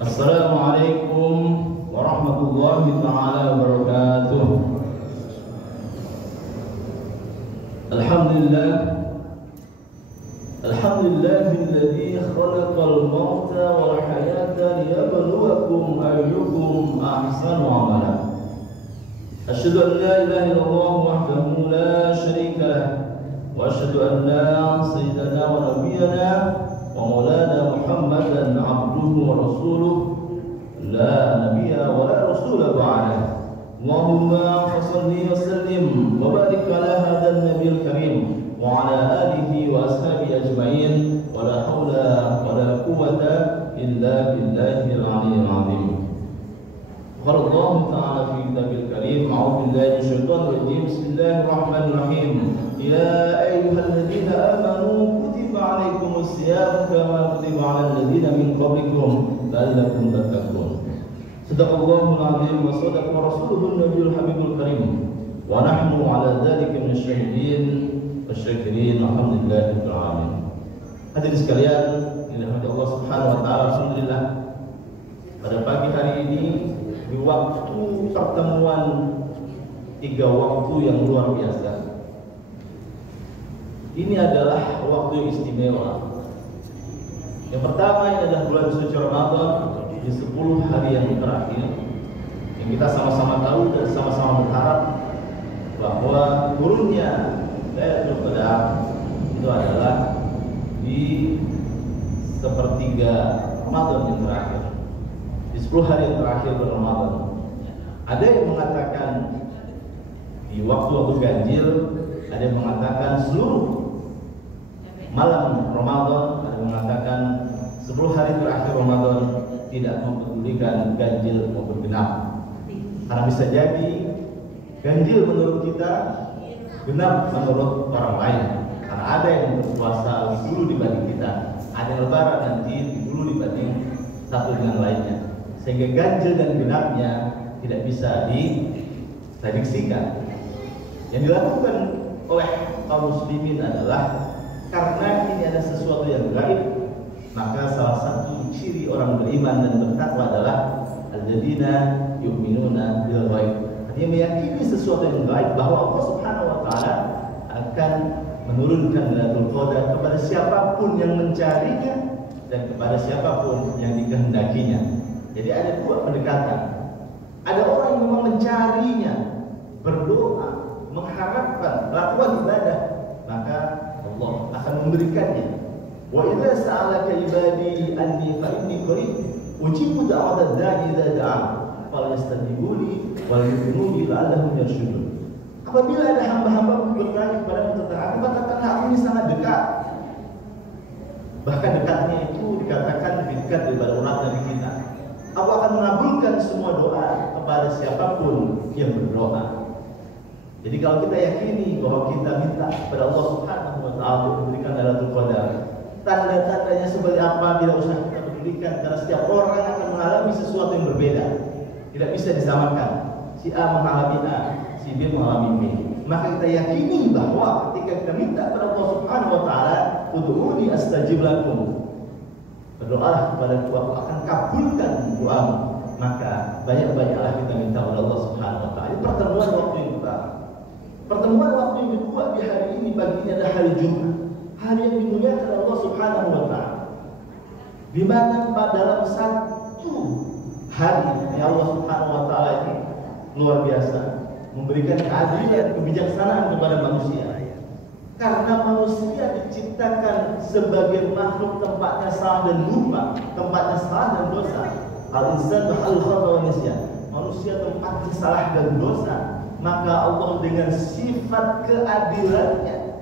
Assalamualaikum warahmatullahi ta'ala wabarakatuh. Alhamdulillahilladzi khalaqal mauta wal hayata liyabluwakum ayyukum ahsanu amala. Asyhadu an la ilaha illallah wahdahu la syarika lah wa asyhadu anna sayyidana wa nabiyyana ومولانا محمدا عبده ورسوله لا نبي ولا رسول بعده اللهم صل وسلم وبارك على هذا النبي الكريم وعلى آله وأصحابه أجمعين ولا حول ولا قوة إلا بالله العلي العظيم. قال الله تعالى في كتابه الكريم أعوذ بالله من الشيطان الرجيم بسم الله الرحمن الرحيم يا أيها الذين آمنوا عليكم الصيام كما كتب على الذين من قبلكم لعلكم تتقون. صدق الله العظيم وصدق رسوله النبي الحبيب الكريم ونحن على ذلك من الشاهدين والشاكرين الحمد لله رب العالمين. Hadirin sekalian, dirahmati Allah Subhanahu wa taala, alhamdulillah. Pada pagi hari ini di waktu pertemuan 3 waktu yang luar biasa. Ini adalah waktu yang istimewa. Yang pertama, ini adalah bulan suci Ramadan di 10 hari yang terakhir, yang kita sama-sama tahu dan sama-sama berharap bahwa turunnya Lailatul Qadar itu adalah di sepertiga Ramadan yang terakhir, di 10 hari yang terakhir bulan Ramadan. Ada yang mengatakan di waktu-waktu ganjil, ada yang mengatakan seluruh malam Ramadan, ada yang mengatakan 10 hari terakhir Ramadan, tidak mempedulikan ganjil maupun genap. Karena bisa jadi ganjil menurut kita, genap menurut orang lain. Karena ada yang berpuasa lebih dulu dibanding kita, ada yang lebaran nanti lebih dulu dibanding satu dengan lainnya. Sehingga ganjil dan genapnya tidak bisa diprediksikan. Yang dilakukan oleh kaum muslimin adalah karena ini ada sesuatu yang gaib, maka salah satu ciri orang beriman dan bertakwa adalah alladzina yu'minuna bil ghaib. Artinya meyakini sesuatu yang gaib, bahwa Allah Subhanahu wa taala akan menurunkan Lailatul Qadar kepada siapapun yang mencarinya dan kepada siapapun yang dikehendakinya. Jadi ada 2 pendekatan. Ada orang yang memang mencarinya, berdoa, mengharapkan, melakukan ibadah, maka Allah akan memberikannya. Wa idza sa'alaka ibadi anni fa inni qarib ujibu da'watad da'i idza da'an falyastajibu li wal yu'minu bi la'allahum yarshudun. Apabila ada hamba-hamba bertanya kepada tentang aku, katakanlah aku ini sangat dekat. Bahkan dekatnya itu dikatakan lebih dekat daripada urat dari kita. Aku akan mengabulkan semua doa kepada siapapun yang berdoa. Jadi kalau kita yakini bahwa kita minta kepada Allah Subhanahu wa taala untuk memberikan Lailatul Qadar, tanda-tandanya seperti apa tidak usah kita pedulikan, karena setiap orang akan mengalami sesuatu yang berbeda. Tidak bisa disamakan. Si A mengalami A, si B mengalami B. Maka kita yakini bahwa ketika kita minta kepada Allah Subhanahu wa taala, ud'uuni astajib lakum. Berdoalah kepadaku, aku akan kabulkan doamu. Maka banyak-banyaklah kita minta kepada Allah Subhanahu wa taala. Ini pertemuan waktu yang pertama. Pertemuan waktu yang kedua di hari ini, pagi ini adalah hari Jumat, hari yang dimuliakan Allah Subhanahu wa taala. Di mana dalam satu hari yang Allah Subhanahu wa taala ini luar biasa memberikan keadilan, kebijaksanaan kepada manusia. Karena manusia diciptakan sebagai makhluk tempatnya salah dan lupa, tempatnya salah dan dosa. Al-insan mahallul khata wa nisyan. Manusia tempatnya salah dan dosa. Maka Allah dengan sifat keadilannya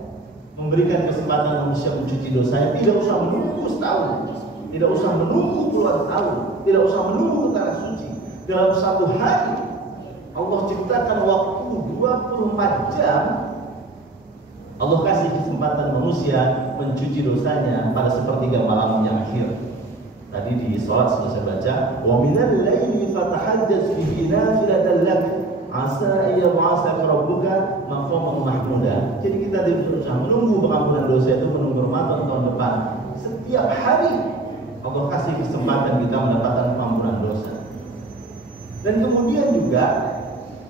memberikan kesempatan manusia mencuci dosanya. Tidak usah menunggu setahun, tidak usah menunggu puluhan tahun, tidak usah menunggu ke tanah suci. Dalam satu hari Allah ciptakan waktu 24 jam. Allah kasih kesempatan manusia mencuci dosanya pada sepertiga malam yang akhir. Tadi di sholat sudah saya baca, wa minal laili fatahajjaz bihi nafilatan lak asa iya wa'asaka rabbuka maqaman mahmuda. Jadi kita tidak usah menunggu pengampunan dosa itu menunggu Ramadan tahun depan. Setiap hari Allah kasih kesempatan kita mendapatkan pengampunan dosa. Dan kemudian juga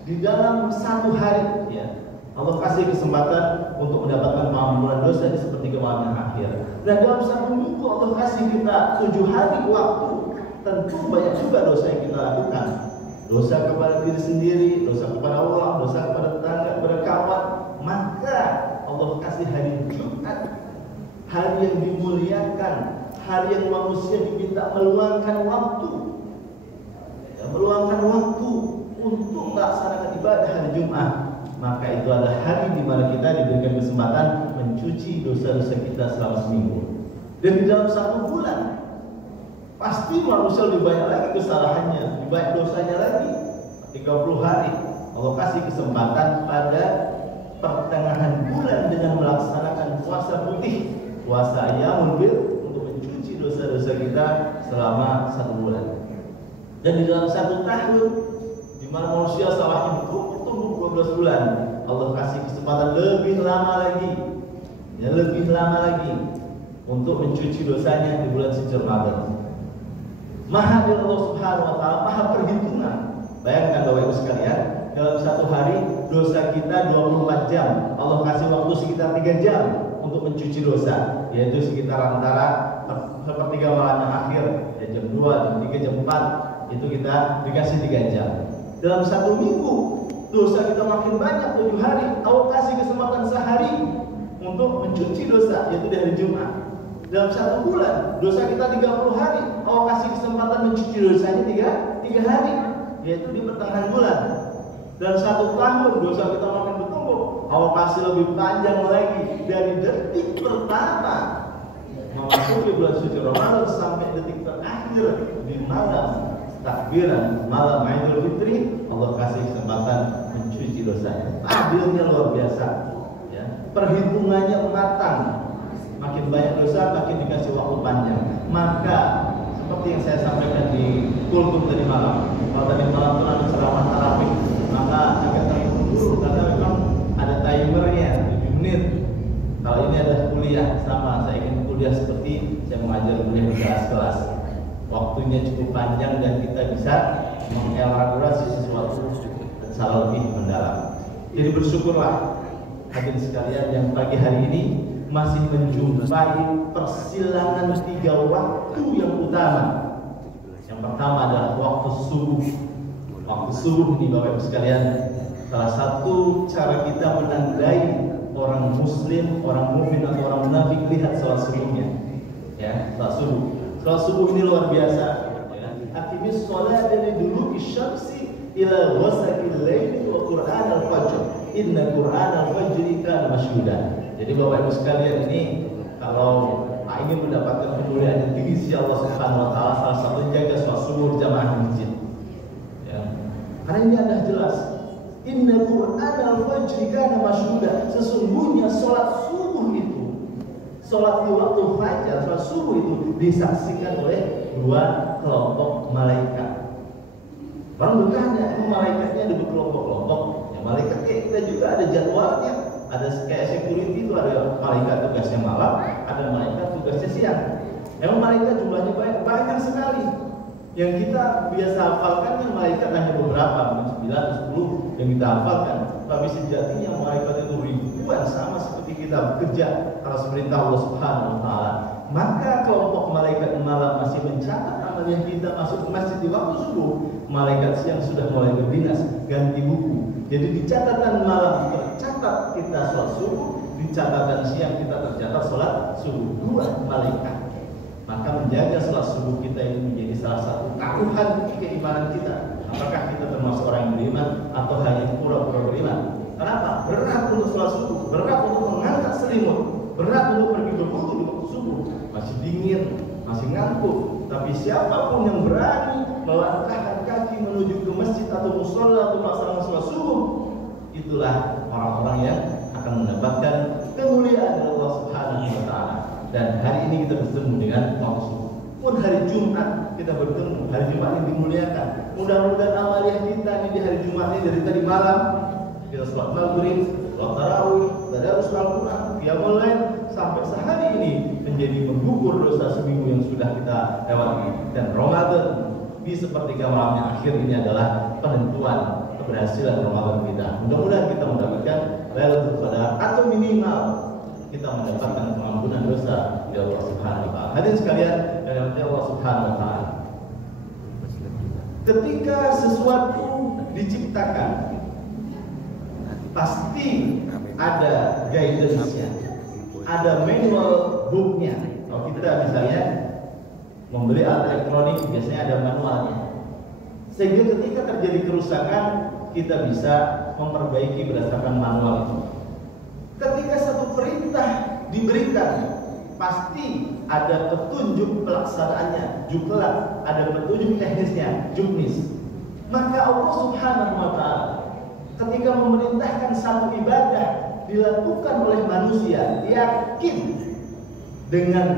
di dalam satu hari, ya, Allah kasih kesempatan untuk mendapatkan pengampunan dosa di sepertiga malam yang akhir. Dan dalam satu minggu Allah kasih kita 7 hari waktu. Tentu banyak juga dosa yang kita lakukan. Dosa kepada diri sendiri, dosa kepada Allah, dosa kepada tetangga, kepada kawan. Maka Allah kasih hari Jumat, hari yang dimuliakan, hari yang manusia diminta meluangkan waktu, ya, meluangkan waktu untuk melaksanakan ibadah hari Jumat. Maka itu adalah hari di mana kita diberikan kesempatan mencuci dosa-dosa kita selama seminggu. Dan di dalam 1 bulan pasti manusia lebih banyak lagi kesalahannya, lebih banyak dosanya lagi. 30 hari Allah kasih kesempatan pada pertengahan bulan dengan melaksanakan puasa putih, puasa Ayyamul Bid, untuk mencuci dosa-dosa kita selama 1 bulan. Dan di dalam 1 tahun di mana manusia salahnya bertumpuk-tumpuk 12 bulan, Allah kasih kesempatan lebih lama lagi, ya, lebih lama lagi untuk mencuci dosanya di bulan suci Ramadan. Maha dari Allah Subhanahu wa taala, maha perhitungan. Bayangkan Bapak Ibu sekalian, dalam 1 hari dosa kita 24 jam. Allah kasih waktu sekitar 3 jam untuk mencuci dosa, yaitu sekitar antara sepertiga malam yang akhir, ya, jam 2, jam 3, jam 4. Itu kita dikasih 3 jam. Dalam 1 minggu dosa kita makin banyak, 7 hari. Allah kasih kesempatan sehari untuk mencuci dosa, yaitu di hari Jumat. Dalam 1 bulan dosa kita 30 hari. Allah kasih kesempatan mencuci dosanya 3 hari, yaitu di pertengahan bulan. Dalam 1 tahun dosa kita makin bertumpuk. Allah kasih lebih panjang lagi, dari detik pertama memasuki bulan suci Ramadan sampai detik terakhir di malam takbiran malam Idul Fitri. Allah kasih kesempatan mencuci dosanya. Adilnya luar biasa, ya. Perhitungannya matang. Makin banyak dosa, makin dikasih waktu panjang. Maka seperti yang saya sampaikan di kultum tadi malam, kalau tadi malam itu ada ceramah tarawih, maka agak terhitung dulu karena memang ada timernya 7 menit. Kalau ini adalah kuliah, sama saya ingin kuliah seperti saya mengajar kuliah di kelas. Waktunya cukup panjang dan kita bisa mengelaborasi sesuatu secara lebih mendalam. Jadi bersyukurlah hadirin sekalian yang pagi hari ini masih menjumpai persilangan 3 waktu yang utama. Yang pertama adalah waktu subuh. Waktu subuh ini Bapak Ibu sekalian, salah satu cara kita menandai orang muslim, orang mukmin atau orang munafik, lihat salat subuhnya. Ya, salat subuh. Salat subuh ini luar biasa. Ya. Aqimis shalah dari duluki syamsi ila ghasaqil laili wa Qur'an al-fajr. Inna Qur'an al-fajri kana masyhuda. Jadi Bapak Ibu sekalian, ini kalau ingin mendapatkan kemuliaan yang tinggi sisi Allah Subhanahu wa taala, salah satunya jaga salat subuh jamaah masjid. Ya. Karena ini ada jelas. Inna Qur'an al-fajri kana masyhuda. Sesungguhnya salat subuh itu, salat di waktu fajar, salat subuh itu disaksikan oleh 2 kelompok malaikat. Orang bertanya, malaikatnya ada berkelompok-kelompok? Ya, malaikat kayak kita juga ada jadwalnya. Ada kayak security itu, ada malaikat tugasnya malam, ada malaikat tugasnya siang. Emang malaikat jumlahnya banyak sekali. Yang kita biasa hafalkan yang malaikat hanya beberapa, mungkin 9 atau 10 yang kita hafalkan. Tapi sejatinya malaikat itu ribuan, sama seperti kita bekerja atas perintah Allah Subhanahu wa taala. Maka kelompok malaikat malam masih mencatat amalnya kita masuk ke masjid di waktu subuh. Malaikat siang sudah mulai berdinas, ganti buku. Jadi di catatan malam tercatat kita sholat subuh, di catatan siang kita tercatat sholat subuh. 2 malaikat. Maka menjaga sholat subuh kita ini menjadi salah satu taruhan keimanan kita. Apakah kita termasuk orang yang beriman atau hanya pura-pura beriman? Kenapa? Berat untuk sholat subuh, berat untuk mengangkat selimut, berat untuk pergi berwudu di waktu subuh. Masih dingin, masih ngantuk. Tapi siapapun yang berani melangkahkan kaki menuju ke masjid atau mushola untuk melaksanakan sholat subuh, itulah orang-orang yang akan mendapatkan kemuliaan dari Allah Subhanahu wa taala. Dan hari ini kita bertemu dengan waktu subuh. Pun hari Jumat kita bertemu, hari Jumat ini dimuliakan. Mudah-mudahan amaliah kita ini di hari Jumat ini dari tadi malam kita sholat maghrib, sholat tarawih, tadarus Al-Quran, qiyamul lail, sampai sehari ini menjadi menggugur dosa seminggu yang sudah kita lewati. Dan Ramadan di sepertiga malamnya akhir ini adalah penentuan keberhasilan Ramadan kita. Mudah-mudahan kita mendapatkan Lailatul Qadar atau minimal kita mendapatkan pengampunan dosa dari Allah Subhanahu wa taala. Hadirin sekalian, dari Allah Subhanahu wa taala. Ketika sesuatu diciptakan, pasti ada guidance-nya, ada manual book-nya. Kalau kita misalnya membeli alat elektronik, biasanya ada manualnya. Sehingga ketika terjadi kerusakan, kita bisa memperbaiki berdasarkan manual itu. Ketika satu perintah diberikan, pasti ada petunjuk pelaksanaannya, juklat, ada petunjuk teknisnya, juknis. Maka Allah Subhanahu wa taala ketika memerintahkan satu ibadah dilakukan oleh manusia, yakin dengan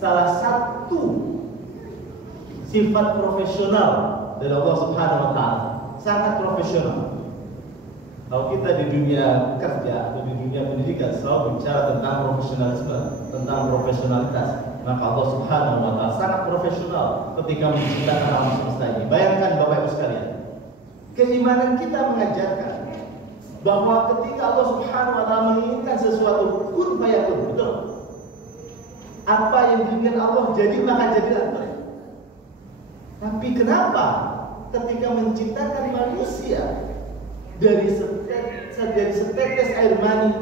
salah satu sifat profesional dari Allah Subhanahu wa taala, sangat profesional. Kalau kita di dunia kerja atau di dunia pendidikan selalu bicara tentang profesionalisme, tentang profesionalitas, maka Allah Subhanahu wa taala sangat profesional ketika menciptakan alam semesta ini. Bayangkan Bapak Ibu sekalian, keimanan kita mengajarkan bahwa ketika Allah Subhanahu wa taala menginginkan sesuatu, kun fayakun, betul? Apa yang diinginkan Allah jadi, maka jadilah. Tapi kenapa ketika menciptakan manusia dari setetes air mani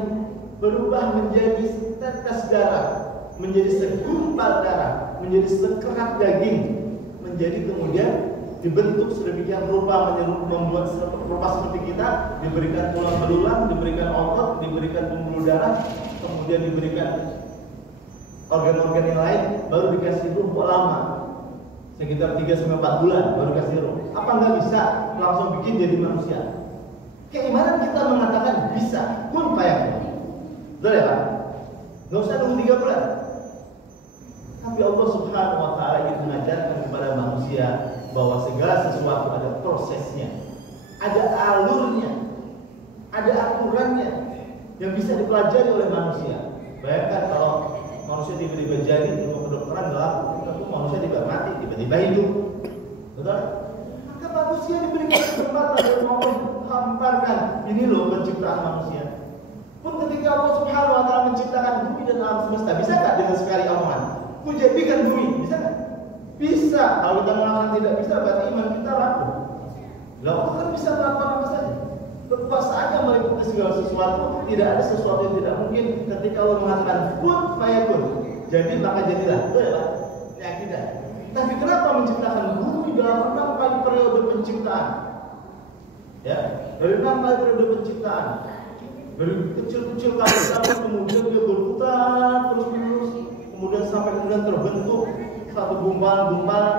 berubah menjadi setetes darah, menjadi segumpal darah, menjadi sekerat daging, menjadi kemudian dibentuk sedemikian rupa, membuat rupa seperti kita, diberikan tulang belulang, diberikan otot, diberikan pembuluh darah, kemudian diberikan organ-organ yang lain, baru dikasih ruh lama sekitar 3-4 bulan baru kasih ruh. Apa nggak bisa langsung bikin jadi manusia? Keimanan kita mengatakan bisa, kun fayakun. Betul ya Pak? Nggak usah nunggu 3 bulan. Tapi Allah Subhanahu wa taala ingin mengajarkan kepada manusia bahwa segala sesuatu ada prosesnya, ada alurnya, ada aturannya yang bisa dipelajari oleh manusia. Bayangkan kalau manusia tiba-tiba jadi ilmu kedokteran nggak laku, tentu manusia tiba mati, tiba-tiba hidup. Betul? Maka manusia diberikan kesempatan dan mau menghamparkan ini loh penciptaan manusia. Pun ketika Allah Subhanahu wa taala menciptakan bumi dan alam semesta, bisa nggak dengan sekali omongan? Ku jadikan bumi, bisa nggak? Bisa. Kalau kita mengatakan tidak bisa, berarti iman kita rapuh. Lalu kan bisa melakukan apa saja. Kekuasaannya meliputi segala sesuatu, tidak ada sesuatu yang tidak mungkin. Ketika Allah mengatakan kun fayakun, jadi maka jadilah. Betul ya Pak? Ini akidah. Tapi kenapa menciptakan bumi dalam 6 kali periode penciptaan? Ya, dari 6 kali periode penciptaan, dari kecil-kecil kali kemudian dia berputar terus-menerus, kemudian sampai kemudian terbentuk satu gumpalan-gumpalan,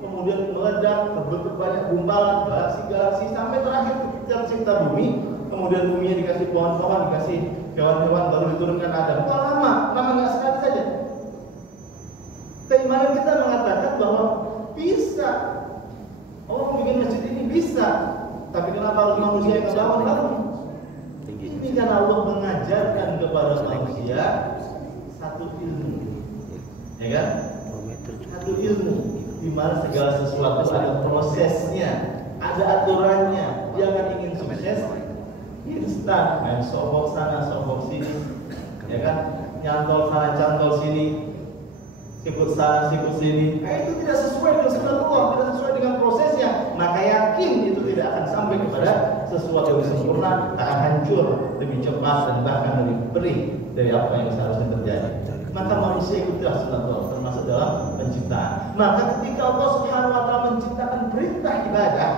kemudian meledak, terbentuk banyak gumpalan, galaksi-galaksi, sampai terakhir tercipta bumi, kemudian buminya dikasih pohon-pohon, dikasih hewan-hewan, baru diturunkan Adam. Kok lama nggak sekali saja. Keimanan kita mengatakan bahwa bisa. Allah membuat masjid ini bisa, tapi kenapa harus manusia yang bangun? Ini karena Allah mengajarkan kepada manusia satu ilmu, ya kan? Satu ilmu di mana segala sesuatu ada prosesnya, ada aturannya. Jangan ingin sukses instan, main sogok sana, sogok sini, ya kan? Nyantol sana, cantol sini, sikut sana, sikut sini. Itu tidak sesuai dengan sunatullah, tidak sesuai dengan prosesnya. Maka yakin itu tidak akan sampai kepada sesuatu yang sempurna, akan hancur lebih cepat dan bahkan lebih perih dari apa yang seharusnya terjadi. Maka manusia ikutlah sunatullah, termasuk dalam penciptaan. Maka ketika Allah Subhanahu wa taala menciptakan perintah ibadah,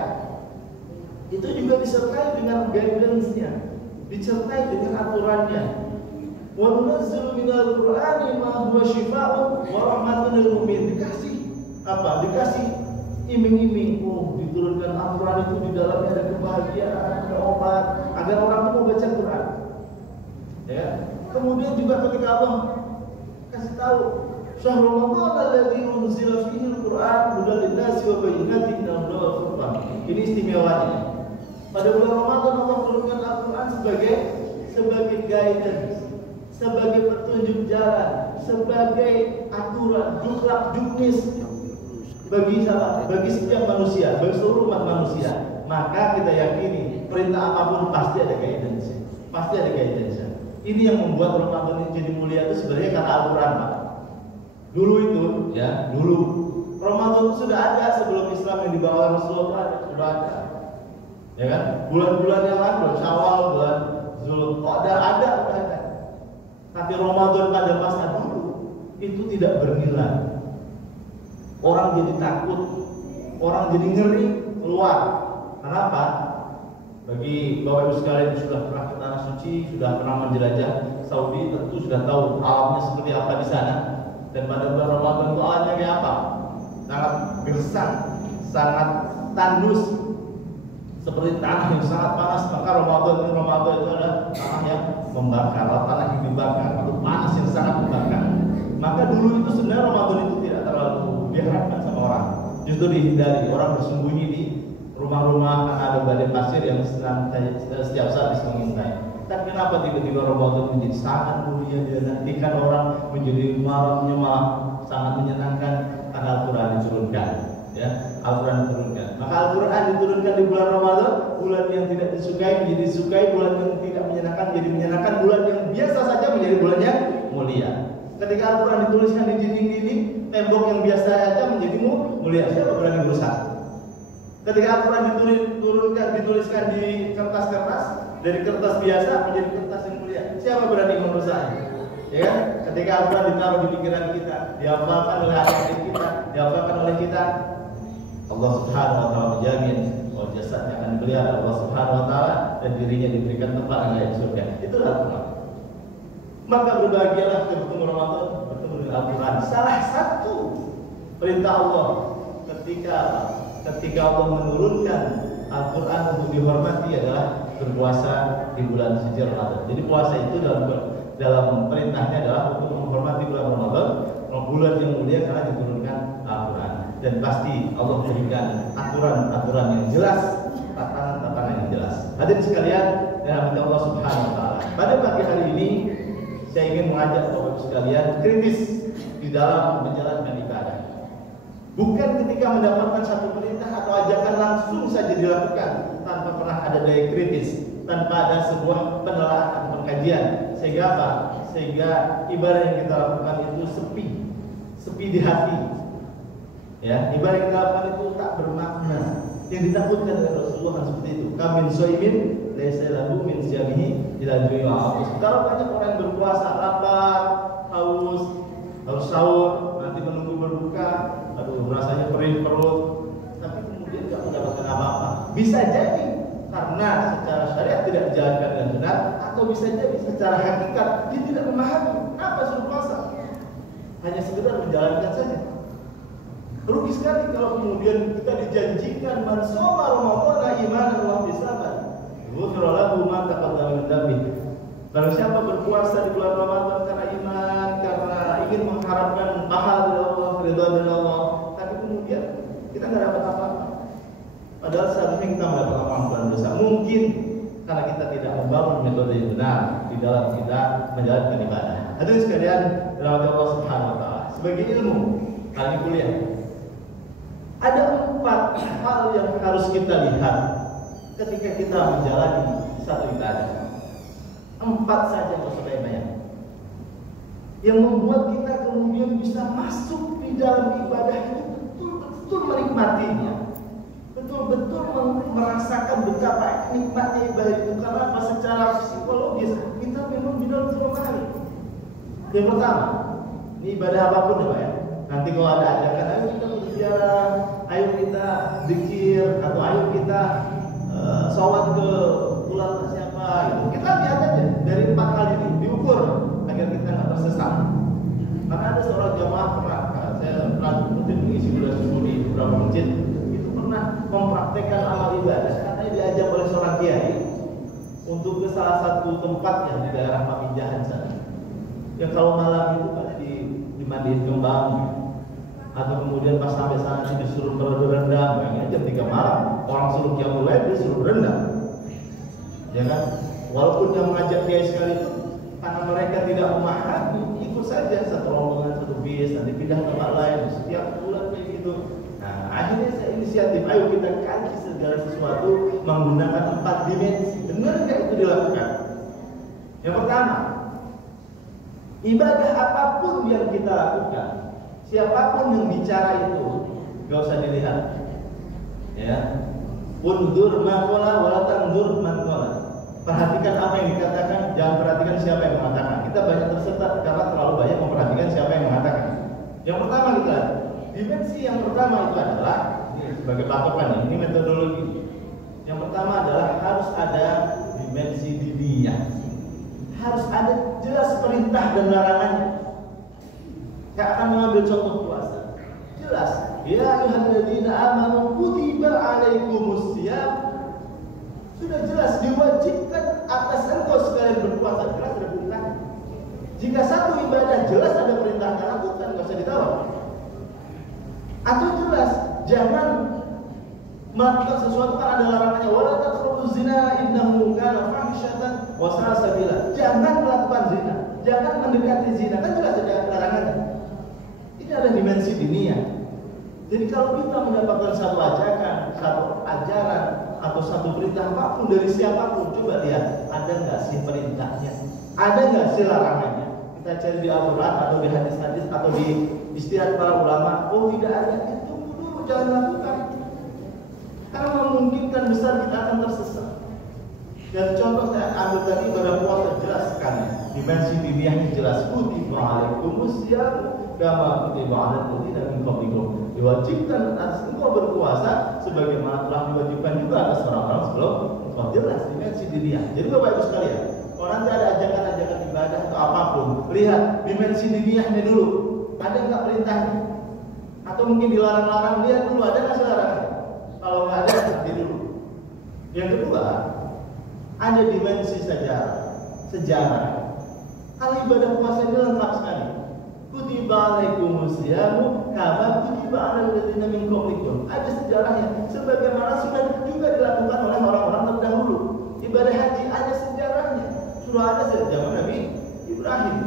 itu juga disertai dengan guidance-nya, disertai dengan aturannya. Wa nunazzilu minal Qur'ani ma huwa syifaa'un wa rahmatun lil mu'minin. Dikasih apa? Dikasih iming-iming. Oh, diturunkan aturan itu di dalamnya ada kebahagiaan, ada obat agar orang itu mau baca Quran. Ya. Kemudian juga ketika Allah kasih tahu Syahrul Ramadan alladzi unzila fihi al-Qur'an hudan lin-nasi wa bayyinatin minal huda wal furqan. Ini istimewanya. Pada bulan Ramadan Allah turunkan Al-Quran sebagai guidance, sebagai petunjuk jalan, sebagai aturan, jukrak juknis bagi siapa? Bagi setiap manusia, bagi seluruh umat manusia. Maka kita yakini perintah apapun pasti ada guidance, pasti ada guidance. Ini yang membuat Ramadan ini jadi mulia itu sebenarnya karena Al-Quran, Pak. Dulu itu, ya, dulu Ramadan itu sudah ada sebelum Islam yang dibawa Rasulullah, sudah ada. Ya kan? Bulan-bulan yang lalu, bulan Syawal, bulan Zulqa'dah ada. Tapi Ramadan pada masa dulu itu tidak bernilai. Orang jadi takut, orang jadi ngeri keluar. Kenapa? Bagi Bapak Ibu sekalian yang sudah pernah ke tanah suci, sudah pernah menjelajah Saudi, tentu sudah tahu alamnya seperti apa di sana. Dan pada bulan Ramadan itu alamnya kayak apa? Sangat gersang, sangat tandus, seperti tanah yang sangat panas. Maka Ramadan itu adalah tanah yang membakar, tanah yang dibakar, atau panas yang sangat membakar. Maka dulu itu sebenarnya Ramadan itu tidak terlalu diharapkan sama orang, justru dihindari. Orang bersembunyi di rumah-rumah, ada badai pasir yang setiap saat bisa mengintai. Tapi kenapa tiba-tiba Ramadan menjadi sangat mulia, dinantikan orang, menjadi malamnya malah sangat menyenangkan karena Al-Quran diturunkan, ya, Al-Quran diturunkan. Maka Al-Quran diturunkan di bulan Ramadan, bulan yang tidak disukai menjadi disukai, bulan yang tidak menyenangkan menjadi menyenangkan, bulan yang biasa saja menjadi bulan yang mulia. Ketika Al-Quran dituliskan di dinding-dinding, tembok yang biasa saja menjadi mulia. Siapa berani berusaha? Ketika Al-Quran dituliskan di kertas-kertas, dari kertas biasa menjadi kertas yang mulia, siapa berani merusaknya? Ya kan? Ketika Al-Quran ditaruh di pikiran kita, dihafalkan oleh adik kita, dihafalkan oleh kita, Allah Subhanahu wa taala menjamin bahwa jasadnya akan dipelihara Allah Subhanahu wa taala dan dirinya diberikan tempat di surga. Itulah Al-Quran. Maka berbahagialah kita bertemu Ramadan, bertemu dengan Al-Quran. Salah satu perintah Allah ketika Allah menurunkan Al-Quran untuk dihormati adalah berpuasa di bulan suci Ramadan. Jadi puasa itu dalam perintahnya adalah untuk menghormati bulan Ramadan, bulan yang mulia karena diturunkan Al-Quran. Dan pasti Allah berikan aturan-aturan yang jelas, tatanan-tatanan yang jelas. Hadirin sekalian, dirahmati Allah Subhanahu wa taala. Pada pagi hari ini saya ingin mengajak Bapak sekalian kritis di dalam menjalankan ibadah. Bukan ketika mendapatkan satu perintah atau ajakan langsung saja dilakukan tanpa pernah ada daya kritis, tanpa ada sebuah penelaahan atau pengkajian. Sehingga apa? Sehingga ibadah yang kita lakukan itu sepi di hati. Ya, ibadah yang kita lakukan itu tak bermakna. Yang ditakutkan oleh Rasulullah seperti itu. Kamin soimin laisa lahu min siyamihi ila ju'i wa afus. Kalau banyak orang yang berpuasa, lapar, haus, harus sahur, nanti menunggu berbuka, aduh rasanya perih perut, tapi kemudian tidak mendapatkan apa-apa. Bisa jadi karena secara syariat tidak dijalankan dengan benar, atau bisa jadi secara hakikat dia tidak memahami apa suruh puasa, hanya sekedar menjalankan saja. Rugi sekali kalau kemudian kita dijanjikan man shoma Ramadan imanan wa ihtisaban ghufira lahu ma taqaddama min dhanbihi. Barang siapa berpuasa di bulan Ramadan karena iman, karena ingin mengharapkan pahala dari Allah, ridha dari Allah, tapi kemudian kita tidak dapat apa-apa. Padahal seharusnya kita mendapat ampunan dosa. Mungkin karena kita tidak membangun metode yang benar di dalam kita menjalankan ibadah. Hadirin sekalian, dalam Allah Subhanahu wa taala. Sebagai ilmu, kali kuliah, ada 4 hal yang harus kita lihat ketika kita menjalani satu ibadah. 4 saja kalau sudah banyak yang membuat kita kemudian bisa masuk di dalam ibadah itu, betul-betul menikmatinya, betul-betul merasakan betapa nikmatnya ibadah itu. Karena apa? Secara psikologis kita memang benar-benar memahami. Yang pertama, ini ibadah apapun ya Pak ya. Nanti kalau ada ajakan, ayo kita berziarah, ayo kita zikir, atau ayo kita sholat ke bulan siapa gitu. Kita lihat aja dari 4 hal ini, diukur agar kita nggak tersesat. Karena ada seorang jamaah saya pernah mengisi bulan subuh di beberapa masjid, itu pernah mempraktekkan amal ibadah karena diajak oleh seorang kiai untuk ke salah satu tempat yang di daerah Paminjahan sana. Yang kalau malam itu pada dimandiin kembang, atau kemudian pas sampai sana disuruh berendam, bayangin jam 3 malam orang suruh qiyamul lail disuruh berendam, ya kan? Walaupun yang mengajak kiai sekali itu karena mereka tidak memahami, ikut saja satu rombongan, satu bis, nanti pindah ke tempat lain setiap bulan kayak gitu. Nah, akhirnya saya inisiatif, ayo kita kaji segala sesuatu menggunakan 4 dimensi. Benar nggak itu dilakukan? Yang pertama, ibadah apapun yang kita lakukan, siapapun yang bicara itu, gak usah dilihat. Ya, undur makola, walatandur makola. Perhatikan apa yang dikatakan, jangan perhatikan siapa yang mengatakan. Kita banyak tersesat karena terlalu banyak memperhatikan siapa yang mengatakan. Yang pertama kita, dimensi yang pertama itu adalah, ini sebagai patokan ini metodologi. Yang pertama adalah harus ada dimensi diniyah. Harus ada jelas perintah dan larangannya. Saya akan mengambil contoh puasa. Jelas, ya ayyuhalladzina amanu kutiba alaikumusiyam. Sudah jelas diwajibkan atas engkau sekalian berpuasa. Jelas ada perintahnya. Jika satu ibadah jelas ada perintahnya, lakukan, nggak usah ditawar. Atau jelas jangan melakukan sesuatu kan ada larangannya. Wala taqrabuz zina innahu kana fahisyatan wa sa'a sabila. Jangan melakukan zina, jangan mendekati zina. Kan jelas ada larangannya. Ini ada dimensi diniyah. Jadi kalau kita mendapatkan satu ajakan, satu ajaran atau satu perintah apapun dari siapapun, coba lihat ada nggak sih perintahnya, ada nggak sih larangannya. Kita cari di Al-Quran atau di hadis-hadis atau di istilah para ulama. Oh tidak ada, itu dulu jangan lakukan. Karena memungkinkan besar kita akan tersesat. Dan contoh saya ambil tadi pada puasa jelas sekali. Dimensi diniyahnya jelas. Kutiba alaikumusiyam kama kutiba alal ladzina min qablikum. Diwajibkan atas engkau berpuasa sebagaimana telah diwajibkan juga atas orang-orang sebelum engkau. Jelas dimensi diniyah. Jadi Bapak Ibu sekalian, kalau nanti ada ajakan-ajakan ibadah atau apapun, lihat dimensi diniyahnya dulu. Ada nggak perintahnya? Atau mungkin dilarang-larang, lihat dulu ada nggak larangannya. Kalau nggak ada, nanti dulu. Yang kedua, ada dimensi sejarah. Kalau ibadah puasa ini lengkap sekali. Kutiba alaikumusyamu kama kutiba alal ladzina min qablikum. Ada sejarahnya, sebagaimana sudah juga dilakukan oleh orang-orang terdahulu. Ibadah haji ada sejarahnya, sudah ada sejak zaman Nabi Ibrahim.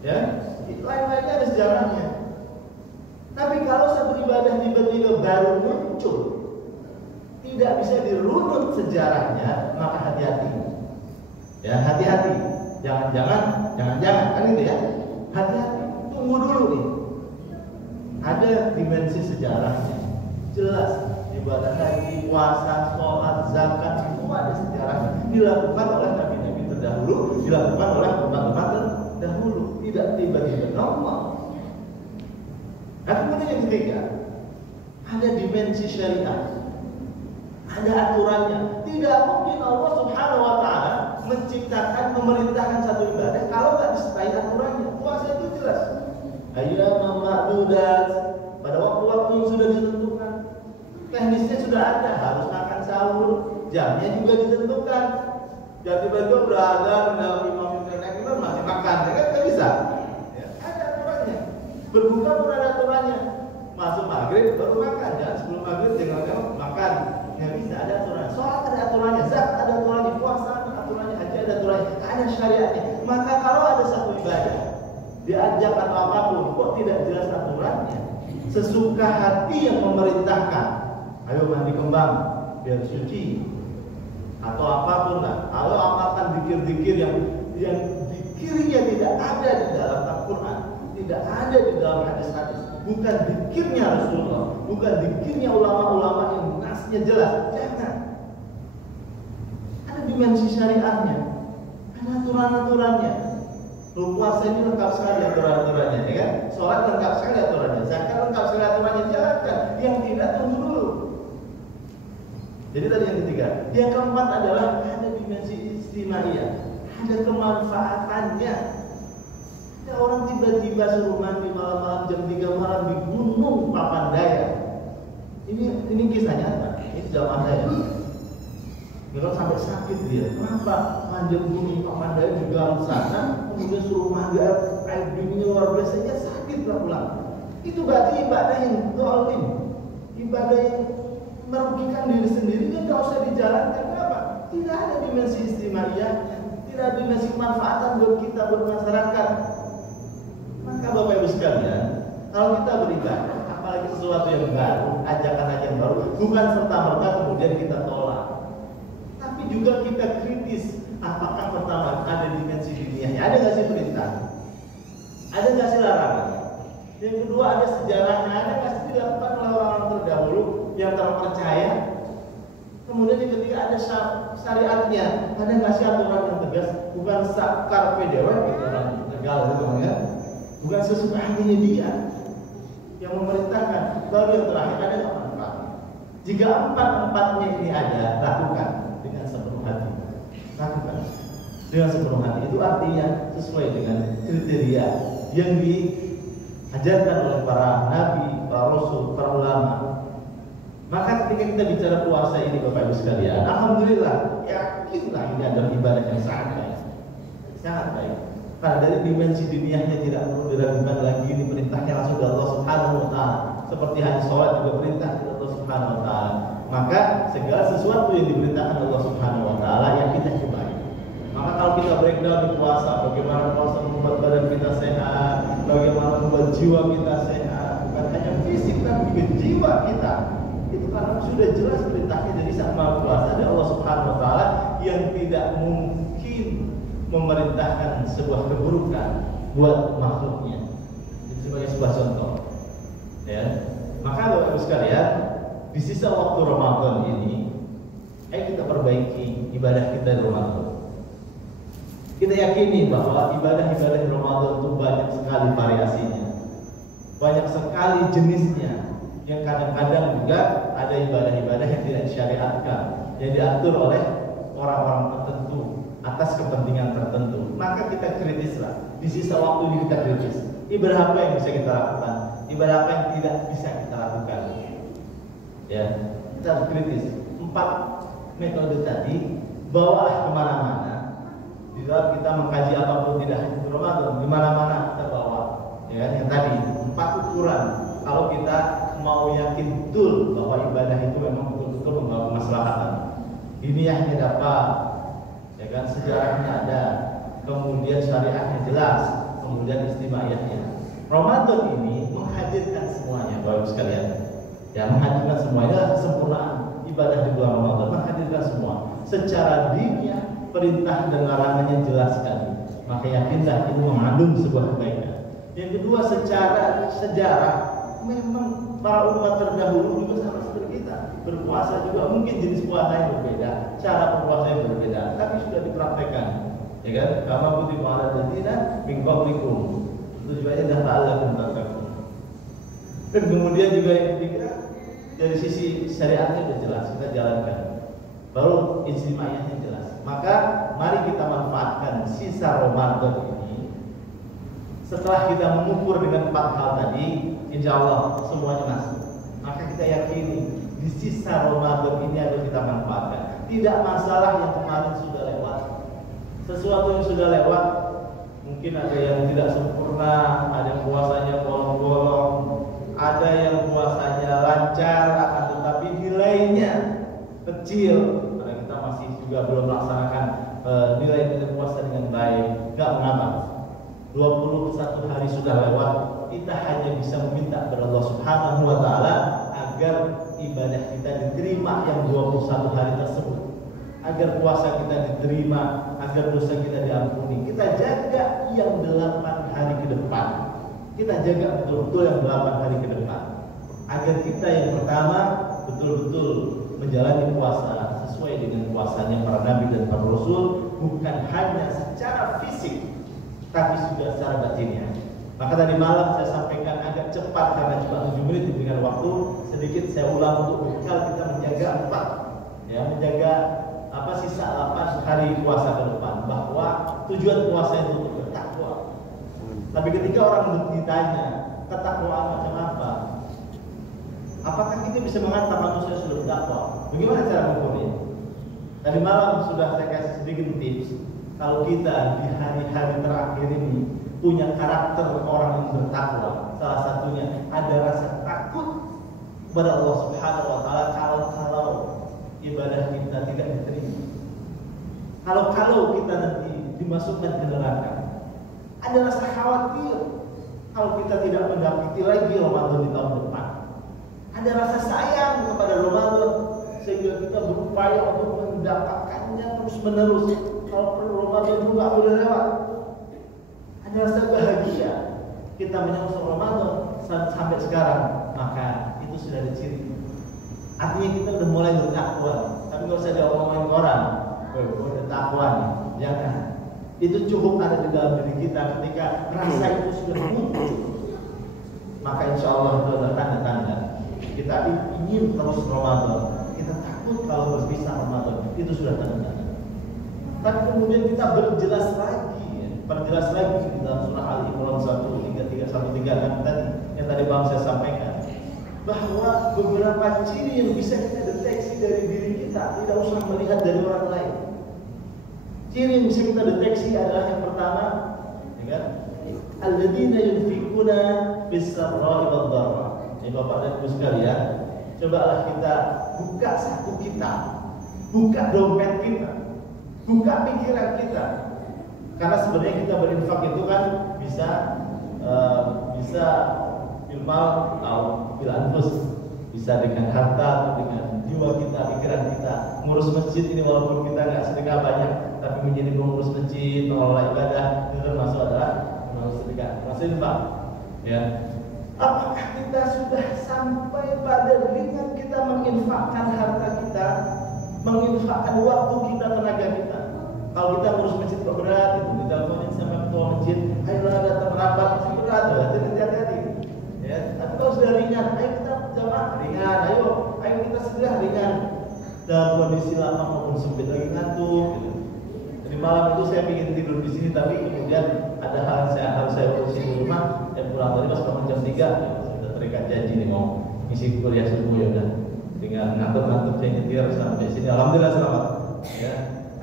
Ya, lain-lainnya ada sejarahnya. Tapi kalau satu ibadah tiba-tiba baru muncul, tidak bisa dirunut sejarahnya, maka hati-hati. Ya, hati-hati. Jangan-jangan kan itu ya. Hati-hati. Tunggu dulu nih. Ada dimensi sejarahnya. Jelas ibadah haji, puasa, sholat, zakat semua ada sejarahnya. Dilakukan oleh nabi-nabi terdahulu, dilakukan oleh umat-umat terdahulu. Tidak tiba-tiba normal. Nah, kemudian yang ketiga, ada dimensi syariat, ada aturannya. Tidak mungkin Allah Subhanahu Wa Taala menciptakan, memerintahkan satu ibadah kalau nggak disertai aturannya. Puasa itu jelas. Ayyaman ma'dudat, pada waktu-waktu yang sudah ditentukan. Teknisnya sudah ada, harus makan sahur, jamnya juga ditentukan. Jadi tiba-tiba udah ada mendalam imam itu masih makan, ya kan nggak bisa. Ya, ada aturannya. Berbuka pun ada aturannya. Masuk maghrib baru makan, ya sebelum maghrib jangan makan. Nggak bisa, ada aturannya. Sholat ada aturannya, zakat ada aturannya, puasa ada aturannya, haji ada aturannya, ada syariatnya. Maka kalau ada satu ibadah diajak atau apapun, kok tidak jelas aturannya, sesuka hati yang memerintahkan, ayo mandi kembang biar suci, atau apapun lah, kalau amalkan zikir-zikir yang zikirnya tidak ada di dalam Al-Quran, tidak ada di dalam hadis-hadis, bukan zikirnya Rasulullah, bukan zikirnya ulama-ulama yang nasnya jelas, jangan. Ada dimensi syariatnya, ada aturan-aturannya. Puasa ini lengkap sekali aturan-aturannya, ya kan? Sholat lengkap sekali aturannya, zakat lengkap sekali aturannya, jalankan. Yang tidak, tunggu dulu. Jadi tadi yang ketiga. Yang keempat adalah ada dimensi istimaiyah, ada kemanfaatannya. Ada orang tiba-tiba suruh mandi malam-malam jam 3 malam di Gunung Papandaya. Ini kisah nyata. Ini zaman saya. Kalau sampai sakit dia, kenapa manjat gunung Papandaya di dalam sana, kemudian suruh mandi air dinginnya luar biasanya sakit pulang. Itu berarti ibadah yang zalim, ibadah yang merugikan diri sendiri, dia nggak usah dijalankan. Kenapa? Tidak ada dimensi istimaiyahnya, tidak tidak ada dimensi kemanfaatan buat kita, buat masyarakat. Maka Bapak Ibu sekalian, kalau kita beribadah, apalagi sesuatu yang baru, ajakan yang baru, bukan serta-merta kemudian kita tolak, tapi juga kita kritis. Apakah pertama ada dimensi dunianya, ada nggak sih perintah, ada nggak sih larangan? Yang kedua ada sejarahnya, ada nggak sih dilakukan oleh orang-orang terdahulu yang terpercaya? Kemudian yang ketiga ada syariatnya, ada nggak sih aturan yang tegas, bukan carpe diem gitu orang Tegal itu ya, bukan sesuka hatinya dia yang memerintahkan. Baru yang terakhir ada nggak manfaat? Jika empat-empatnya ini ada, lakukan dengan sepenuh hati. Lakukan dengan sepenuh hati. Itu artinya sesuai dengan kriteria yang diajarkan oleh para nabi, para rasul, para ulama. Maka ketika kita bicara puasa ini Bapak Ibu sekalian, alhamdulillah, yakinlah ini adalah ibadah yang sangat baik. Sangat baik. Karena dari dimensi dunianya tidak perlu diragukan lagi, ini perintahnya langsung dari Allah Subhanahu wa taala. Seperti hadis salat juga perintah dari Allah Subhanahu wa taala. Maka segala sesuatu yang diperintahkan Allah Subhanahu wa taala yang kita cobai. Maka kalau kita breakdown di puasa, bagaimana puasa membuat badan kita sehat, bagaimana membuat jiwa kita sehat, bukan hanya fisik tapi juga jiwa kita. Itu karena sudah jelas perintahnya dari Sang Maha Kuasa, dari Allah Subhanahu wa taala, yang tidak mungkin memerintahkan sebuah keburukan buat makhluknya. Itu sebagai sebuah contoh. Ya. Maka Bapak Ibu sekalian, di sisa waktu Ramadan ini, ayo kita perbaiki ibadah kita di Ramadan. Kita yakini bahwa ibadah-ibadah di Ramadan itu banyak sekali variasinya, banyak sekali jenisnya. Yang kadang-kadang juga ada ibadah-ibadah yang tidak disyariatkan, yang diatur oleh orang-orang tertentu atas kepentingan tertentu. Maka kita kritislah. Di sisa waktu ini kita kritis. Ibadah apa yang bisa kita lakukan? Ibadah apa yang tidak bisa kita lakukan? Ya, kita harus kritis. 4 metode tadi bawalah kemana-mana. Di dalam kita mengkaji apapun, tidak hanya di Ramadan, di mana-mana kita bawa. Ya, yang tadi 4 ukuran. Kalau kita mau yakin betul bahwa ibadah itu memang betul-betul membawa kemaslahatan, diniyahnya dapat, ya kan, sejarahnya ada, kemudian syariatnya jelas, kemudian istimewaannya. Ramadan ini menghadirkan semuanya, Bapak sekalian. Ya, menghadirkan semuanya, kesempurnaan ibadah di bulan Ramadan menghadirkan semua. Secara diniyah, perintah dan larangannya jelas sekali. Maka yakinlah ini mengandung sebuah kebaikan. Yang kedua, secara sejarah memang para umat terdahulu juga sama seperti kita, berpuasa juga mungkin jenis puasa yang berbeda, cara berpuasa yang berbeda, tapi sudah dipraktekkan, ya kan? Kama kutiba alal ladzina min qablikum, tujuannya adalah la'allakum tattaqun. Dan kemudian juga yang ketiga, dari sisi syariatnya sudah jelas, kita jalankan. Baru ijtima'iyahnya jelas. Maka mari kita manfaatkan sisa Ramadan ini. Setelah kita mengukur dengan 4 hal tadi, insya Allah semuanya masuk. Maka kita yakini di sisa Ramadan ini harus kita manfaatkan. Tidak masalah yang kemarin sudah lewat. Sesuatu yang sudah lewat, mungkin ada yang tidak sempurna, ada yang puasanya bolong-bolong, ada yang puasanya lancar, akan tetapi nilainya kecil. Karena kita masih juga belum melaksanakan nilai-nilai puasa dengan baik. Gak mengapa. 21 hari sudah lewat, kita hanya bisa meminta kepada Allah Subhanahu wa taala agar ibadah kita diterima yang 21 hari tersebut, agar puasa kita diterima, agar dosa kita diampuni. Kita jaga yang 8 hari ke depan. Kita jaga betul-betul yang 8 hari ke depan, agar kita yang pertama betul-betul menjalani puasa sesuai dengan puasanya para nabi dan para rasul, bukan hanya secara fisik tapi juga secara batinnya. Maka tadi malam saya sampaikan agak cepat karena cuma 7 menit dengan waktu sedikit, saya ulang untuk bekal kita menjaga 4, ya, menjaga sisa 8 hari puasa ke depan, bahwa tujuan puasa itu untuk bertakwa. Tapi ketika orang ditanya ketakwaan macam apa, apakah kita bisa mengatakan manusia sudah bertakwa? Bagaimana cara mengukurnya? Tadi malam sudah saya kasih sedikit tips. Kalau kita di hari-hari terakhir ini punya karakter orang yang bertakwa, salah satunya ada rasa takut kepada Allah Subhanahu wa taala kalau ibadah kita tidak diterima. Kalau kita nanti dimasukkan ke neraka. Ada rasa khawatir kalau kita tidak mendapati lagi Ramadan di tahun depan. Ada rasa sayang kepada Ramadan sehingga kita berupaya untuk mendapatkannya terus menerus. Kalau perlu Ramadan itu nggak boleh lewat. Ada rasa bahagia kita menyambut Ramadan sampai sekarang, maka itu sudah ada ciri. Artinya kita udah mulai bertakwa. Tapi nggak usah diomongin orang. Udah takwa nih, jangan. Itu cukup ada di dalam diri kita ketika rasa itu sudah muncul. Maka insya Allah itu adalah tanda-tanda kita ingin terus Ramadan. Kita takut kalau berpisah Ramadan. Itu sudah tanda-tanda. Tapi kemudian kita berjelas lagi di dalam surah Al-Imran 133 yang tadi Bang saya sampaikan, bahwa beberapa ciri yang bisa kita deteksi dari diri kita, tidak usah melihat dari orang lain. Ciri yang bisa kita deteksi adalah yang pertama, ya kan? Alladzina yunfikuna bis-sarra'i wad-dharra. Ya Bapak dan Ibu sekalian, cobalah kita buka saku kita, buka dompet kita, buka pikiran kita. Karena sebenarnya kita berinfak itu kan bisa bilmal atau bil anfus, bisa dengan harta atau dengan jiwa kita, pikiran kita. Ngurus masjid ini walaupun kita nggak sedekah banyak, tapi menjadi mengurus masjid, mengelola ibadah, itu termasuk adalah mengurus sedekah, termasuk infak. Ya, apakah kita sudah sampai pada ringan kita menginfakkan harta kita, menginfakkan waktu kita, tenaga kita? Kalau kita ngurus masjid kok berat, itu diteleponin sama ketua masjid, ayolah datang rapat, masih berat, hati-hati. Ya, tapi kalau sudah ringan, ayo kita jamaah ringan, ayo kita segera ringan. Dalam kondisi lapang maupun sempit, lagi ngantuk. Gitu. Jadi malam itu saya ingin tidur di sini, tapi kemudian ada hal yang harus saya urusin di rumah. Dan pulang tadi pas bangun jam 3, ya, sudah terikat janji nih mau ngisi kuliah subuh, ya udah. Tinggal ngantuk-ngantuk saya nyetir sampai sini. Alhamdulillah selamat. Ya.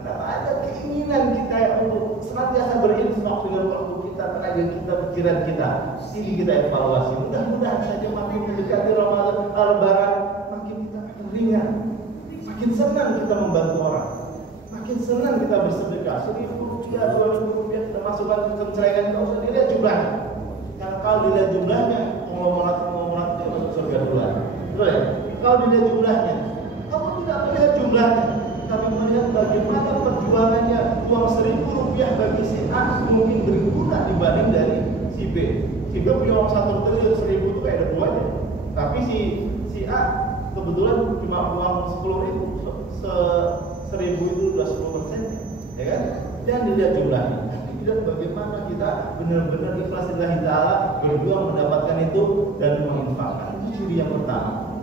Ada keinginan kita untuk senantiasa berinfak dengan waktu kita, tenaga kita, pikiran kita. Sini kita evaluasi. Mudah-mudahan saja makin mendekati Ramadan, Lebaran, makin kita makin ringan, makin senang kita membantu orang, makin senang kita bersedekah. 1.000 rupiah, 2.000 rupiah kita masukkan ke pencerahan, tidak usah dilihat jumlahnya. Karena kalau dilihat jumlahnya, ngomong-ngomong dia masuk surga duluan. Betul ya? Kalau dilihat jumlahnya, kamu tidak melihat jumlahnya, tapi melihat bagaimana perjuangannya. Uang 1.000 rupiah bagi si A mungkin berguna dibanding dari si B. Si B punya uang 1 triliun, 1.000 itu kayak ada duanya. Tapi si A kebetulan cuma uang 10.000, 1.000 itu udah 10%, ya kan? Dan dilihat jumlahnya. Dilihat bagaimana kita benar-benar ikhlas lillahi ta'ala, berjuang mendapatkan itu dan menginfakkan. Itu ciri yang pertama.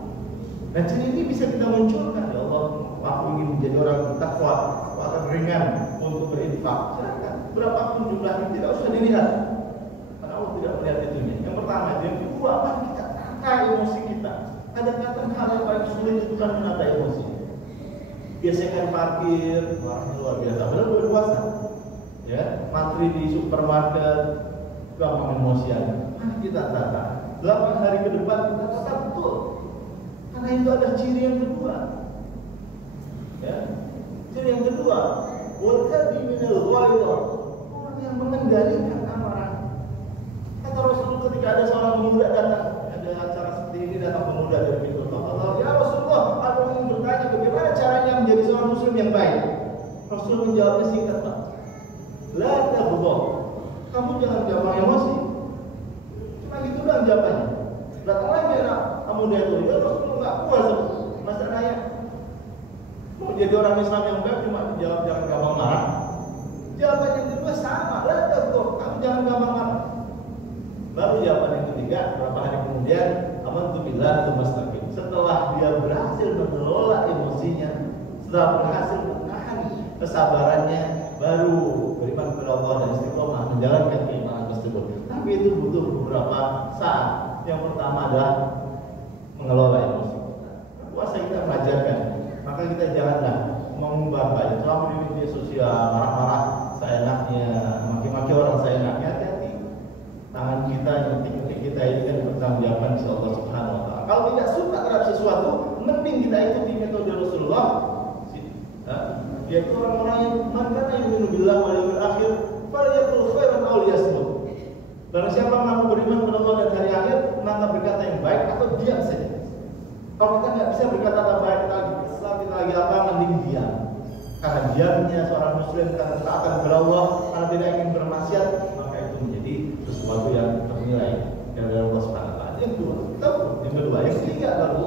Nah, ciri ini bisa kita munculkan. Ya Allah, aku ingin menjadi orang bertakwa, orang ringan untuk berinfak. Silakan, berapapun jumlahnya tidak usah dilihat, karena Allah tidak melihat itunya. Yang pertama, yang kedua, mari kita tata emosi kita. Kadang-kadang hal yang paling sulit itu kan menata emosi. Biasakan parkir, warnanya luar biasa. Padahal berpuasa, ya, mantri di supermarket, gampang emosian. Mari kita tata. 8 hari ke depan kita tata betul. Karena itu ada ciri yang kedua. Ya. Ciri yang kedua, wal-kadhiminal ghaidha, orang yang mengendalikan amarah. Kata Rasulullah ketika ada seorang pemuda datang, ada acara seperti ini, datang pemuda dari pintu Allah, ya Rasulullah, aku ingin bertanya bagaimana caranya menjadi seorang muslim yang baik. Rasul menjawabnya singkat, Pak. La tabghah, kamu jangan gampang emosi. Cuma gitu doang jawabannya. Datang lagi anak pemuda itu, ya Rasulullah nggak puas masa nanya. Mau jadi orang Islam yang baik cuma dijawab jangan gampang marah. Jawaban yang kedua sama, la tabghah, kamu jangan gampang marah. Baru jawaban yang ketiga, beberapa hari kemudian, amantu billah tsumastaqim. Setelah dia berhasil mengelola emosinya, setelah berhasil menahan kesabarannya, baru beriman kepada Allah dan istiqomah menjalankan keimanan tersebut. Tapi itu butuh beberapa saat. Yang pertama adalah mengelola emosi kita. Puasa kita mengajarkan. Maka kita janganlah mengubah banyak. Selama di media sosial marah-marah seenaknya, maki-maki orang seenaknya, hati-hati. Tangan kita, ngetik-ngetik kita ini kan bertanggung-jawaban insya Allah Subhanahu Wa Taala. Kalau tidak suka terhadap sesuatu, mending kita ikuti metode Rasulullah. yaitu orang-orang yang mana yang bilang wal yaumil akhir falyaqul khairan aw liyasmut. Barang siapa mampu beriman kepada Allah dan hari akhir, maka berkata yang baik atau diam saja. Kalau kita nggak bisa berkata yang baik, kita lagi apa, mending diam. Karena diamnya seorang muslim karena taatan kepada Allah, karena tidak ingin bermaksiat, maka itu menjadi sesuatu yang ternilai dari Allah Subhanahu wa taala. Yang kedua, yang ketiga baru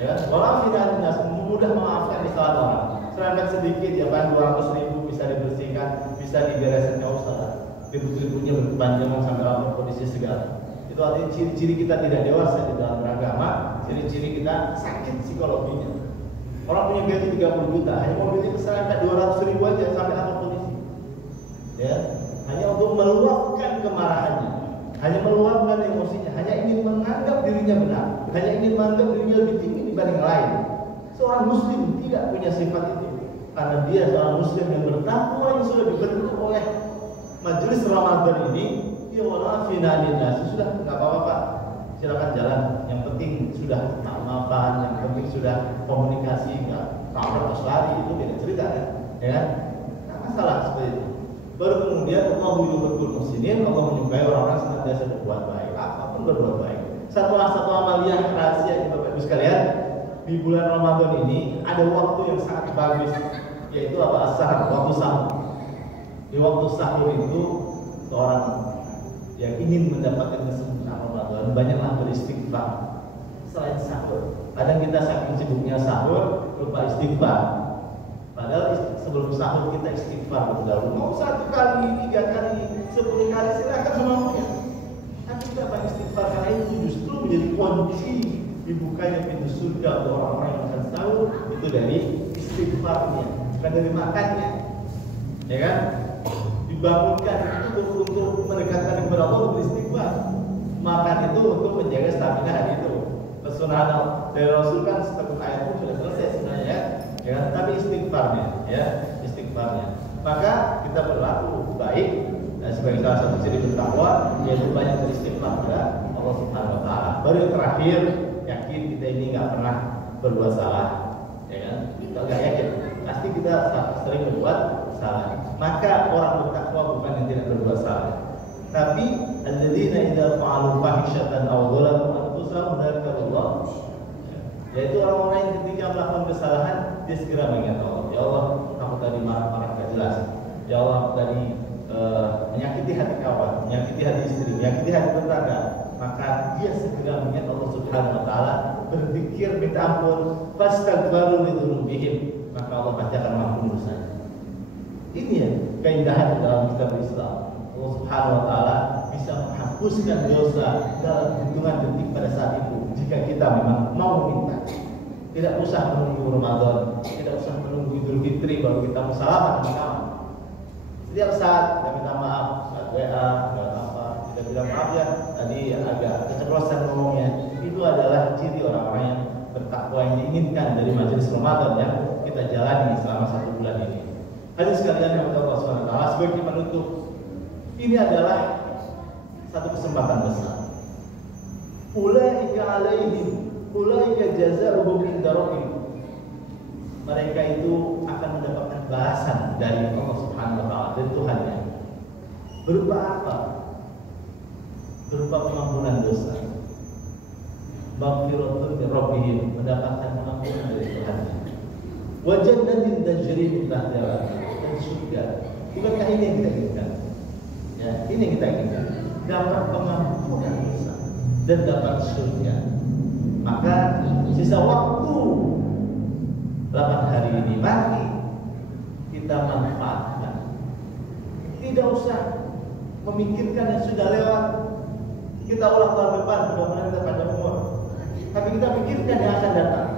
ya, walaupun tidak mudah memaafkan kesalahan orang. Serangkat sedikit ya kan 200.000 bisa dibersihkan, bisa dibereskan, nggak usah. Ribut-ributnya berkepanjangan sampai lapor polisi segala. Itu artinya ciri-ciri kita tidak dewasa di dalam beragama, ciri-ciri kita sakit psikologinya. Orang punya gaji 30 juta, hanya mobilnya keserempet 200.000 aja sampai lapor polisi. Ya, hanya untuk meluapkan kemarahannya, hanya meluapkan emosinya, hanya ingin menganggap dirinya benar, hanya ingin menganggap dirinya lebih tinggi dibanding lain. Seorang muslim tidak punya sifat itu, karena dia seorang muslim yang bertakwa yang sudah dibentuk oleh majelis Ramadan ini. Ya wala finalinasi sudah nggak apa-apa Pak, silakan jalan. Yang penting sudah maaf-maafan, yang penting sudah komunikasi, nggak kabur terus lari, itu beda cerita kan, ya kan? Nggak masalah seperti itu. Baru kemudian Allah yuhibbul muhsinin, Allah menyukai orang-orang senantiasa berbuat baik, apapun berbuat baik. Satu amaliyah rahasia Bapak Ibu sekalian, di bulan Ramadan ini ada waktu yang sangat bagus, yaitu apa? As-sahur, waktu sahur. Di waktu sahur itu seorang yang ingin mendapatkan kesempurnaan Ramadan banyaklah beristighfar. Selain sahur, kadang kita saking sibuknya sahur lupa istighfar. Padahal sebelum sahur kita istighfar berdahulu. Mau 1 kali, 3 kali, 10 kali silakan semuanya. Tapi kita banyak istighfar karena itu justru menjadi kunci dibukanya pintu surga untuk orang-orang yang akan sahur itu dari istighfarnya, bukan dari makannya, ya kan? Dibangunkan itu untuk mendekatkan kepada Allah beristighfar. Makan itu untuk menjaga stamina hari itu. Pesunahan dari Rasul kan setengah ayat pun sudah selesai sebenarnya, ya. Tapi istighfarnya, ya, istighfarnya. Maka kita berlaku baik sebagai salah satu ciri bertakwa, yaitu banyak beristighfar kepada Allah Subhanahu wa taala. Baru yang terakhir, yakin kita ini nggak pernah berbuat salah, ya kan? Kita nggak yakin, pasti kita sering berbuat salah. Maka orang bertakwa bukan yang tidak berbuat salah, tapi alladzina idza fa'alu fahishatan aw dzalamu anfusahum dzakarullaha, yaitu orang-orang yang ketika melakukan kesalahan dia segera mengingat Allah. Ya Allah, aku tadi marah-marah gak jelas. Ya Allah, aku tadi menyakiti hati kawan, menyakiti hati istri, menyakiti hati tetangga. Maka dia segera mengingat Allah Subhanahu wa taala, berzikir, minta ampun, fastaghfiru lidzunubihim, maka Allah pasti akan mengampuni dosanya. Ini ya keindahan dalam kitab Islam. Allah Subhanahu wa taala bisa menghapuskan dosa dalam hitungan detik pada saat itu jika kita memang mau minta. Tidak usah menunggu Ramadan, tidak usah menunggu Idul Fitri baru kita musyawarah sama kawan. Setiap saat kita minta maaf, saat WA, saat apa, kita bilang maaf ya tadi agak keceplosan ngomongnya. Itu adalah ciri orang-orang yang bertakwa yang diinginkan dari majelis Ramadan yang kita jalani selama 1 bulan ini. Hadirin sekalian yang Allah Subhanahu wa taala, sebagai penutup, ini adalah satu kesempatan besar. Ulaika alaihim, ulaika jazaohum inda rabbihim. Mereka itu akan mendapatkan balasan dari Allah Subhanahu wa taala, dari Tuhannya. Berupa apa? Berupa pengampunan dosa. Maghfiratun min rabbihim, mendapatkan pengampunan dari Tuhannya. Wa jannatin tajri min tahtiha, dan surga. Bukankah ini yang kita inginkan? Ya, ini yang kita inginkan. Dapat pengampunan dosa dan dapat surga. Maka sisa waktu 8 hari ini mari kita manfaatkan. Tidak usah memikirkan yang sudah lewat. Kita ulang tahun depan, mudah-mudahan kita panjang umur. Tapi kita pikirkan yang akan datang.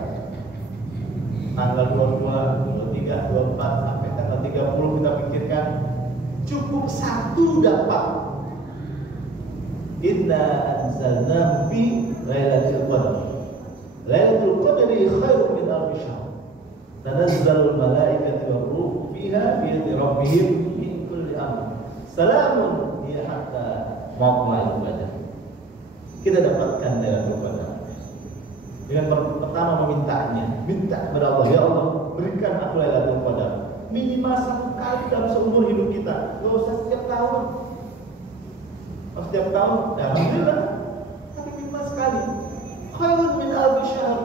Tanggal 22, 23, 24 sampai tanggal 30 kita pikirkan. Cukup 1 dapat. Inna anzalnahu fi lailatul qadr. Lailatul qadri khairun min alfi syahr. Tanazzalul malaikatu war-ruhu fiha bi idzni rabbihim min kulli amr. Salamun hiya hatta matla'il fajr. Kita dapatkan Lailatul Qadar dengan pertama memintanya, minta kepada Allah, ya Allah berikan aku Lailatul Qadar. minimal 1 kali dalam seumur hidup kita. Gak usah setiap tahun. Kalau setiap tahun, ya alhamdulillah. Tapi minimal sekali. Khairun min alfi syahr.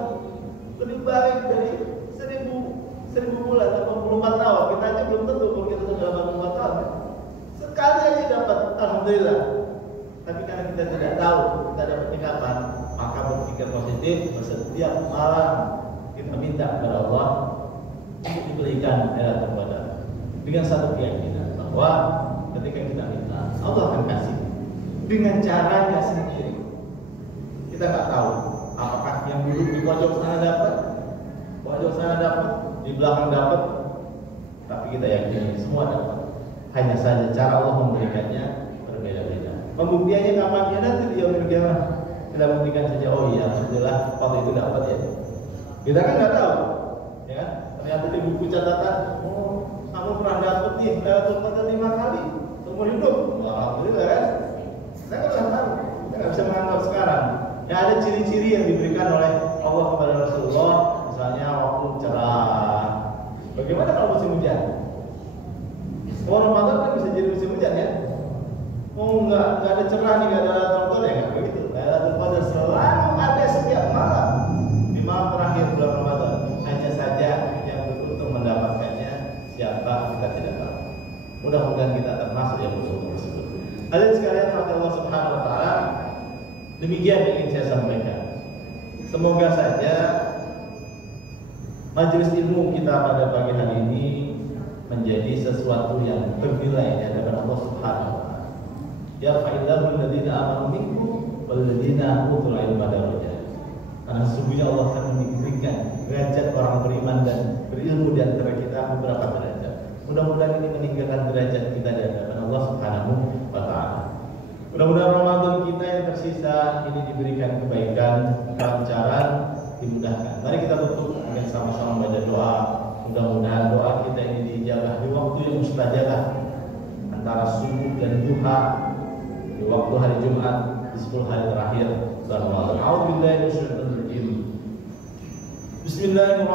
Lebih baik dari 1000 bulan atau 24 tahun. Kita aja belum tentu kalau kita sudah 84 tahun. Sekali aja dapat, alhamdulillah. Tapi karena kita tidak tahu kita dapatnya kapan, maka berpikir positif. Setiap malam kita minta kepada Allah untuk diberikan Lailatul Qadar dengan satu keyakinan bahwa ketika kita minta, Allah akan kasih dengan caranya sendiri. Kita nggak tahu apakah yang duduk di pojok sana dapat, di belakang dapat, tapi kita yakin semua dapat. Hanya saja cara Allah memberikannya berbeda-beda. Pembuktiannya kapan? Ya nanti di yaumil qiyamah. Kita buktikan saja, oh iya, alhamdulillah waktu itu dapat ya. Kita kan nggak tahu, ya kan? Ternyata di buku catatan, oh, kamu pernah dapat nih Lailatul Qadar 5 kali seumur hidup. Wah, alhamdulillah kan? Kita kan nggak tahu, kita nggak bisa menganggap sekarang. Ya ada ciri-ciri yang diberikan oleh Allah kepada Rasulullah, misalnya waktu cerah. Bagaimana kalau musim hujan? Oh, Ramadan kan bisa jadi musim hujan ya? Oh nggak ada cerah nih, nggak ada Lailatul Qadar ya nggak begitu. Lailatul Qadar selalu ada setiap malam di malam terakhir bulan Ramadan. Hanya saja yang beruntung mendapatkannya siapa kita tidak tahu. Mudah-mudahan kita termasuk yang beruntung tersebut. Hadirin sekalian, rahmat Allah Subhanahu Wa Taala. Demikian yang ingin saya sampaikan. Semoga saja majelis ilmu kita pada pagi hari ini menjadi sesuatu yang bernilai di hadapan Allah Subhanahu Wa Taala. Ya fa'illahu alladziina aamanu minkum wal ladziina utul ilma darajat. Karena sesungguhnya Allah akan meninggikan derajat orang beriman dan berilmu di antara kita beberapa derajat. Mudah-mudahan ini meninggikan derajat kita di hadapan Allah Subhanahu wa taala. Mudah-mudahan Ramadan kita yang tersisa ini diberikan kebaikan, kelancaran, dimudahkan. Mari kita tutup dengan sama-sama baca doa. Mudah-mudahan doa kita ini diijabah di waktu yang mustajabah antara subuh dan duha, di waktu hari Jumat, di 10 hari terakhir bulan Ramadan. A'udzubillahi minasyaitonir rajim. Bismillahirrahmanirrahim.